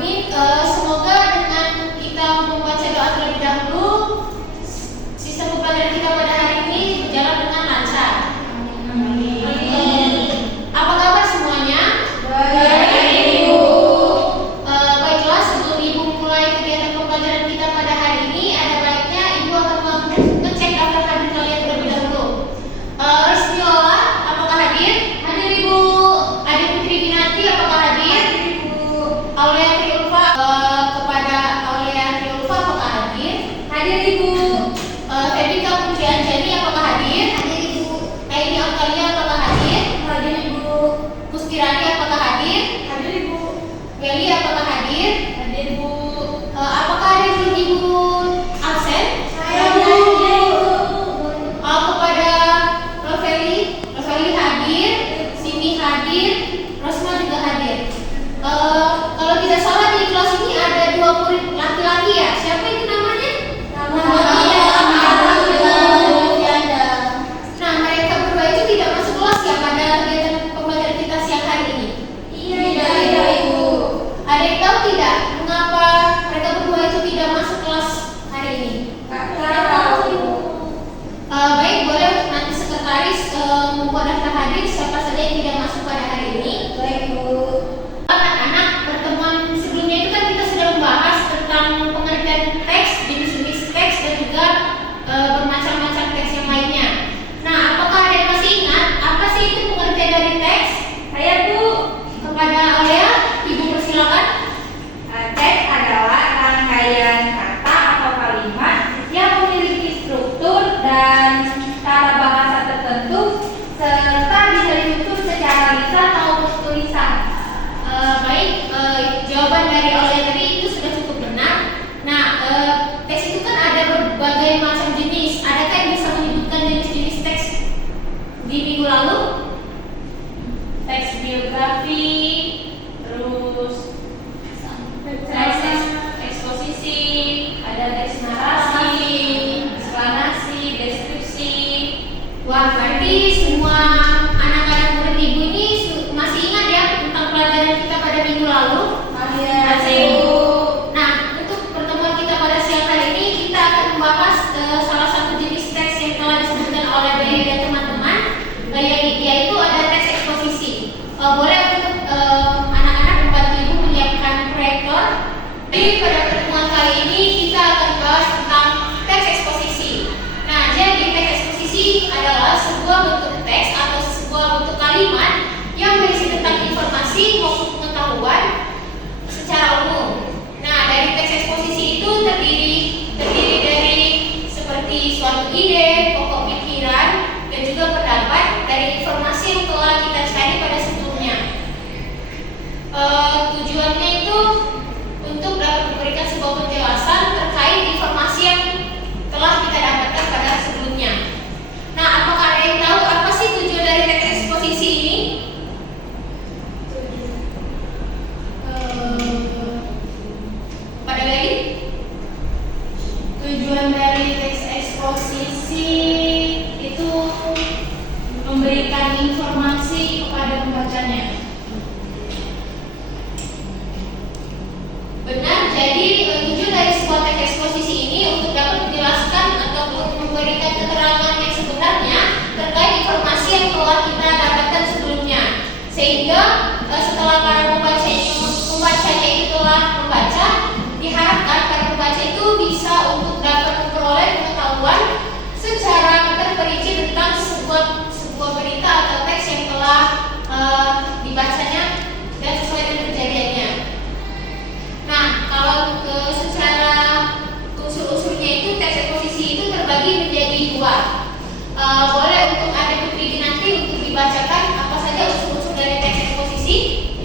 Amin. Semoga dengan kita membaca doa terlebih dahulu, sistem pembelajaran kita pada hari ini berjalan dengan lancar. Apa kabar semuanya? Baik, Ibu. Baiklah, sebelum Ibu mulai kegiatan pembelajaran kita pada hari ini, ada baiknya Ibu akan mengecek daftar hadir kalian terlebih dahulu. Resmi Lola, apakah hadir? Hadir Ibu. Adik Putri Binati, apakah hadir? Aulia Triulfa, kepada Aulia Triulfa, apakah hadir? Hadir, Ibu. Febika Putri Anjani, apakah hadir? Hadir, Ibu. Aini Aukalia, apakah hadir? Hadir, Ibu. Kustirani, apakah hadir? Hadir, Ibu. Meli, apakah hadir? Hadir, Ibu. Apakah ada yang Ibu absen? Saya hadir, Ibu. Kepada Roseli hadir, Simi hadir, Rosma juga hadir. Kalau tidak salah di kelas ini ada 2 murid laki-laki ya. Siapa itu namanya? Nah, mereka berdua itu tidak masuk kelas ya pada kegiatan pembelajaran kita siang hari ini. Iya, Ibu. Ada yang tahu tidak mengapa mereka berdua itu tidak masuk kelas hari ini? Tahu, Ibu. Baik, boleh nanti sekretaris membuat daftar hadir siapa saja yang tidak masuk pada hari ini. Baik, Ibu. Anak-anak, pertemuan sebelumnya itu kan kita sudah membahas tentang pengertian teks, jenis-jenis teks dan juga bermacam-macam teks yang lainnya. Nah, apakah ada yang masih ingat apa sih itu pengertian dari teks? Saya, Bu. Kepada Aulia, Ibu persilakan. Teks adalah rangkaian kata atau kalimat yang memiliki struktur dan cara bahasa tertentu serta bisa disusun secara lisan maupun tulisan. Baik, jawaban dari Aulia tadi itu sudah cukup benar. Nah, teks itu kan ada berbagai macam jenis. Adakah yang bisa menyebutkan jenis-jenis teks di minggu lalu? Teks biografi, terus teks eksposisi, ada teks narasi, eksplanasi, deskripsi. Wah, berarti semua anak-anak murid Ibu ini masih ingat ya tentang pelajaran kita pada minggu lalu? Masih, Bu. Nah, untuk pertemuan kita pada siang hari ini kita akan membahas salah satu jenis teks yang telah disebutkan oleh Bayu dan teman-teman, yaitu ada teks eksposisi. Boleh untuk anak-anak membantu Ibu menyiapkan proyektor. Jadi pada pertemuan kali ini kita akan bahas tentang teks eksposisi. Nah, jadi teks eksposisi adalah sebuah bentuk teks atau sebuah bentuk kalimat yang berisi tentang informasi maupun pengetahuan secara umum. Nah, dari teks eksposisi itu terdiri dari seperti suatu ide, pokok pikiran, dan juga pendapat dari informasi yang telah kita cari pada sebelumnya. Tujuannya itu untuk dapat memberikan sebuah penjelasan terkait informasi yang telah kita dapatkan pada sebelumnya. Nah, apakah ada yang tahu apa sih tujuan dari teks eksposisi ini? Pada Gali? Tujuan dari teks eksposisi itu memberikan informasi kepada pembacanya. Benar, jadi tujuan dari sebuah teks eksposisi ini untuk dapat menjelaskan ataupun memberikan keterangan yang sebenarnya terkait informasi yang telah kita dapatkan sebelumnya, sehingga setelah para pembacanya itu telah membaca, diharapkan para pembaca itu bisa untuk dapat memperoleh pengetahuan secara terperinci tentang sebuah berita atau teks yang telah dibacanya dan sesuai dengan kejadiannya. Nah, kalau secara unsur-unsurnya itu teks eksposisi itu terbagi menjadi 2. Boleh untuk Adik Putri nanti untuk dibacakan apa saja unsur-unsur dari teks eksposisi.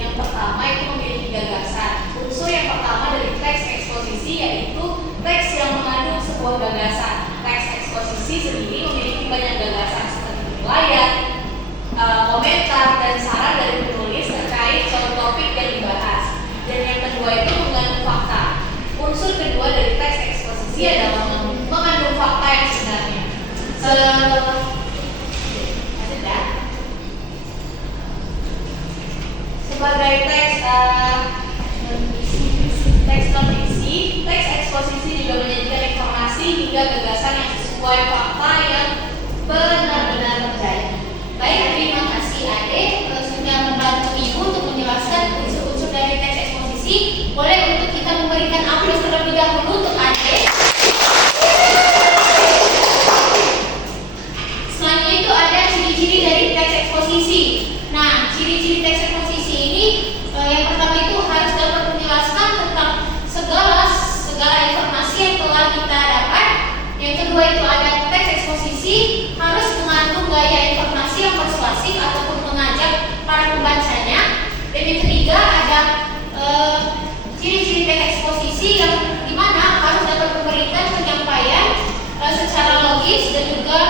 Yang pertama itu memiliki gagasan. Unsur yang pertama dari teks eksposisi yaitu teks yang mengandung sebuah gagasan. Teks eksposisi sendiri memiliki banyak gagasan seperti penilaian, komentar dan saran dari penulis terkait sebuah fakta yang benar-benar terjadi. Baik, terima kasih Adik sudah membantu Ibu untuk menjelaskan unsur-unsur dari teks eksposisi. Boleh untuk kita memberikan aplaus terlebih dahulu untuk Adik. Selanjutnya itu ada ciri-ciri dari teks eksposisi. Nah, ciri-ciri teks eksposisi ini yang pertama itu harus dapat menjelaskan tentang segala informasi yang telah kita dapat. Yang kedua itu ada teks eksposisi harus mengandung gaya informasi yang persuasif ataupun mengajak para pembacanya. Dan yang ketiga ada ciri-ciri teks eksposisi yang dimana harus dapat memberikan penyampaian secara logis dan juga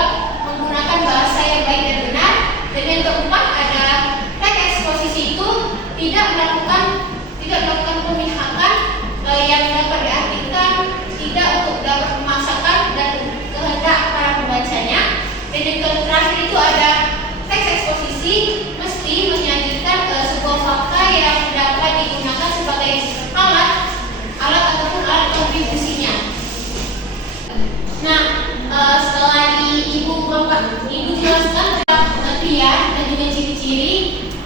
menggunakan bahasa yang baik dan benar. Dan yang keempat ada teks eksposisi itu tidak melakukan pemihakan yang dapat diartikan tidak untuk dapat memaksakan dan kehendak para pembacanya. Dan yang terakhir itu ada teks eksposisi mesti menyajikan sebuah fakta yang dapat digunakan sebagai alat ataupun alat kontribusinya. Nah, setelah Ibu jelaskan pengertian dan juga ciri-ciri,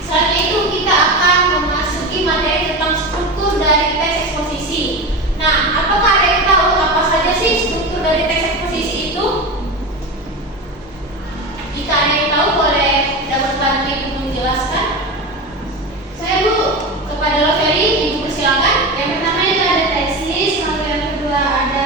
selanjutnya itu kita akan memasuki materi tentang struktur dari teks eksposisi. Nah, apakah ada yang tahu apa saja sih struktur dari teks eksposisi itu? Jika ada yang tahu, boleh dapat bantu Ibu menjelaskan. Saya Bu, kepada Lovely, Ibu persilakan. Yang pertama itu ada tesis, lalu yang kedua ada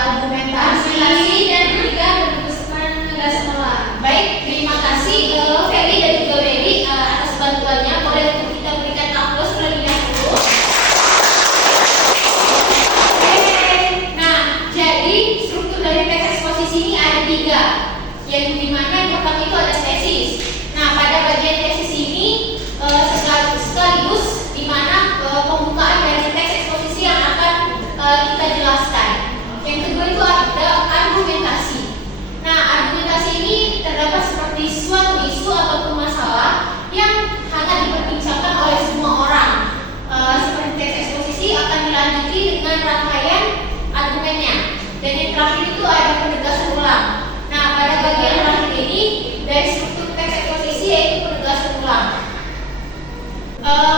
Argumentasi. dan ketiga merumuskan tugas sekolah. Baik, terima kasih Lovely dan juga Mary atas bantuannya. Boleh untuk kita berikan aplaus terlebih dahulu. Nah, jadi struktur dari teks eksposisi ini ada 3, yang dimana yang pertama itu ada tesis. Nah, pada bagian tesis ini sekaligus dimana pembukaan dari teks eksposisi yang akan kita jelaskan. Yang kedua itu ada argumentasi. Nah, argumentasi ini terdapat seperti suatu isu ataupun masalah yang hangat diperbincangkan oleh semua orang. Seperti teks eksposisi akan dilanjuti dengan rangkaian argumennya. Dan yang terakhir itu ada penegasan ulang. Nah, pada bagian terakhir ini dari struktur teks eksposisi yaitu penegasan ulang.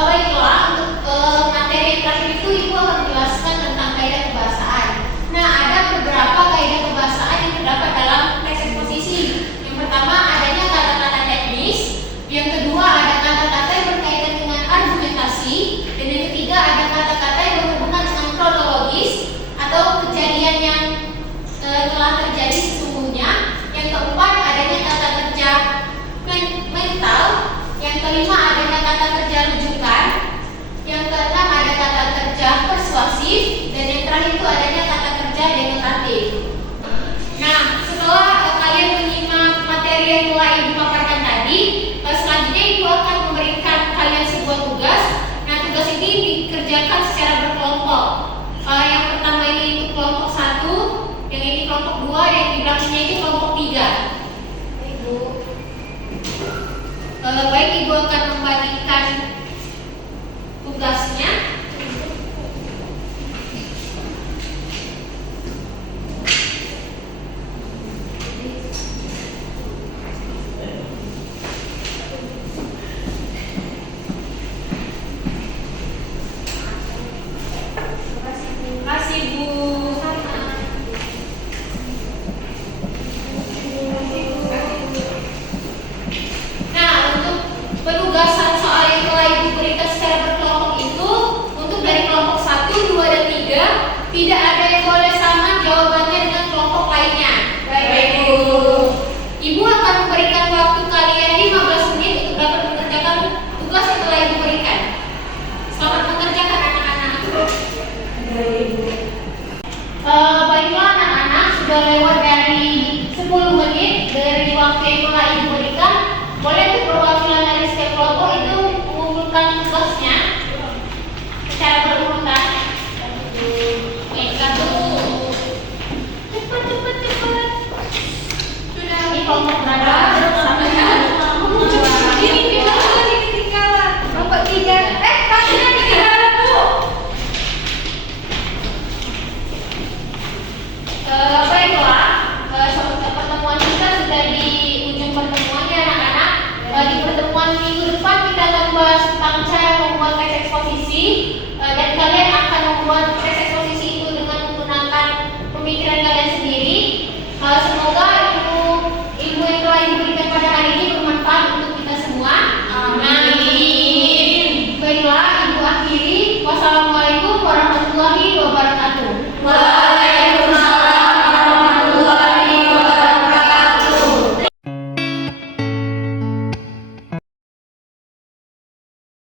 Baiklah, untuk materi yang terakhir itu Ibu akan menjelaskan tentang kaidah kebahasaan. Nah, ada beberapa kaidah kebahasaan yang terdapat dalam teks eksposisi. Yang pertama adanya kata-kata teknis, yang kedua ada kata-kata yang berkaitan dengan argumentasi, dan yang ketiga ada kata-kata yang berhubungan dengan kronologis atau kejadian yang telah terjadi sesungguhnya. Yang keempat adanya kata kerja mental, yang kelima adanya kata kerja rujukan, yang keenam ada kata kerja persuasif, dan yang terakhir itu adanya kata kerja denotatif. Nah, setelah kalian menyimak materi yang telah Ibu paparkan tadi, selanjutnya Ibu akan memberikan kalian sebuah tugas. Nah, tugas ini dikerjakan secara berkelompok. Yang pertama ini untuk kelompok 1, yang ini kelompok 2, yang di belakangnya ini kelompok 3. Ibu. Baik, Ibu akan membagikan tugasnya. Terima kasih Bu. Nah, untuk penugasan soal yang telah Ibu berikan secara berkelompok itu, untuk dari kelompok 1, 2, dan 3 tidak ada yang boleh sama jawabannya dengan kelompok lainnya. Baik, Bu. Ibu akan memberikan waktu kalian 15 menit untuk dapat mengerjakan tugas yang telah Ibu berikan. Selamat mengerjakan anak-anak. Baiklah anak-anak, sudah lewat dari 10 menit dari waktu yang telah Ibu berikan. Boleh